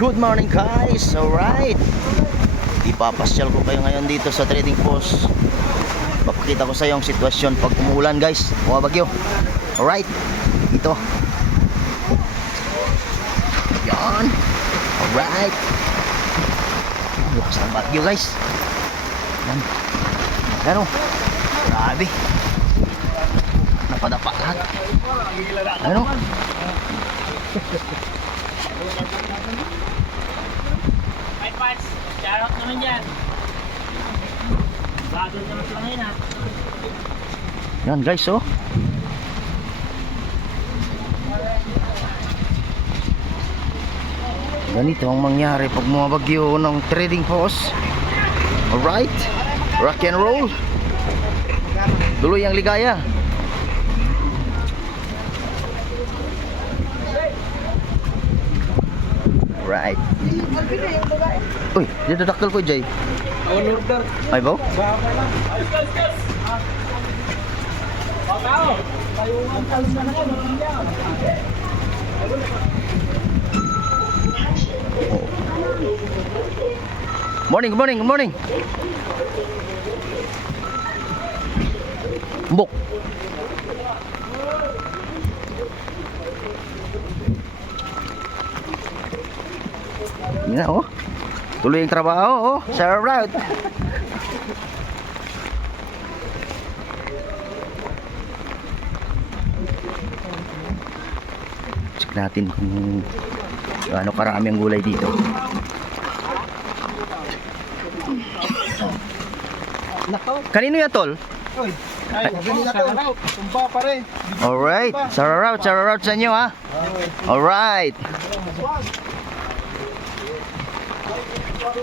Good morning guys, alright. Ipapasyal ko kayo ngayon dito sa trading post. Papakita ko sa iyo ang sitwasyon pag umuulan guys, o bagyo. Alright, ito. Yan. Alright. Lakas ng bagyo guys. Yan. Ano? Grabe. Napadapa lahat. Ano? Fight fights, charot naman yan. Bagal naman sila ngayon ha. Yan guys, oh. Ganito ang mangyari pag bumabagyo ng trading post. Alright, rock and roll. Tuloy ang ligaya. Right. Uy, dito daktal po Jay. Ay ba? Morning, good morning, good morning. Mbok. Yan oh. Tuloy ang trabaho oh, sa route. Check natin kung ano karami ang gulay dito. Kanino yan tol? Alright, sa route sa inyo ha. Alright.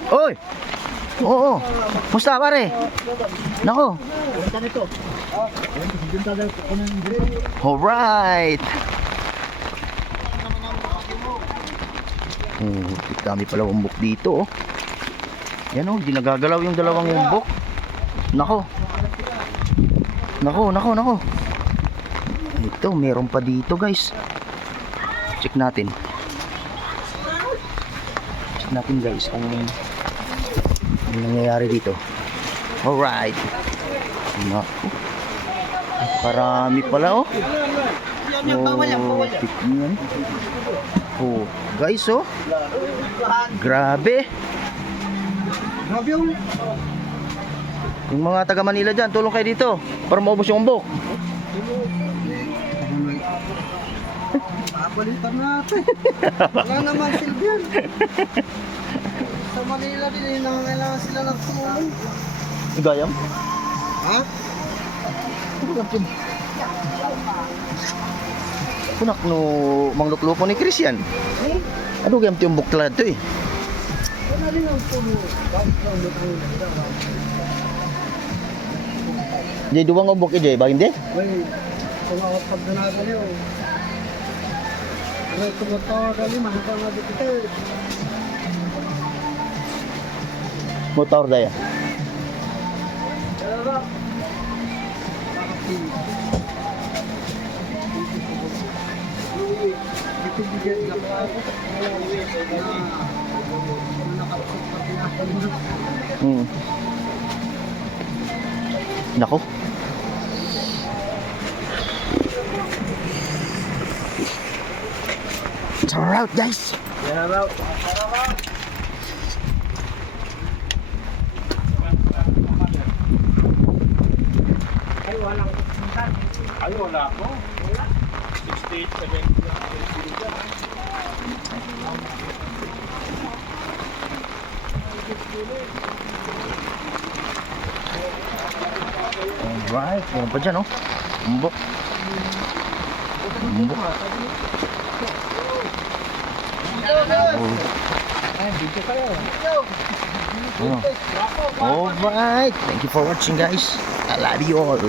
Oy! Oo! Musta pare? Nako! Alright! Dami pala umbok dito oh. Yan oh, hindi nagagalaw yung dalawang umbok. Nako! Nako! Ito, meron pa dito guys. Check natin guys kung ano nangyayari dito. Alright. Naku, karami pala oh. Tignan. Oh guys oh, grabe. Yung mga taga Manila dyan, tulong kayo dito para maubos yung umbok. Palitan natin. Wala namang silbihan. Sa Manila din, nangangailangan sila ng tulong. Gayam? Ha? Punak no manglukluko ni Christian. Ano gayam tiyong bukla ito eh. Wala rin ang tulong. Jay, duwang umbok eh Jay, ba hindi? Uy, kumawapag na natin yun. Ano tumatawa kami, mahal nga dito. Motor daya. Nako. It's a route guys. Ay, wala po. 68, 70. Alright, meron pa dyan oh. Umbok. Alright, thank you for watching guys. I love you all.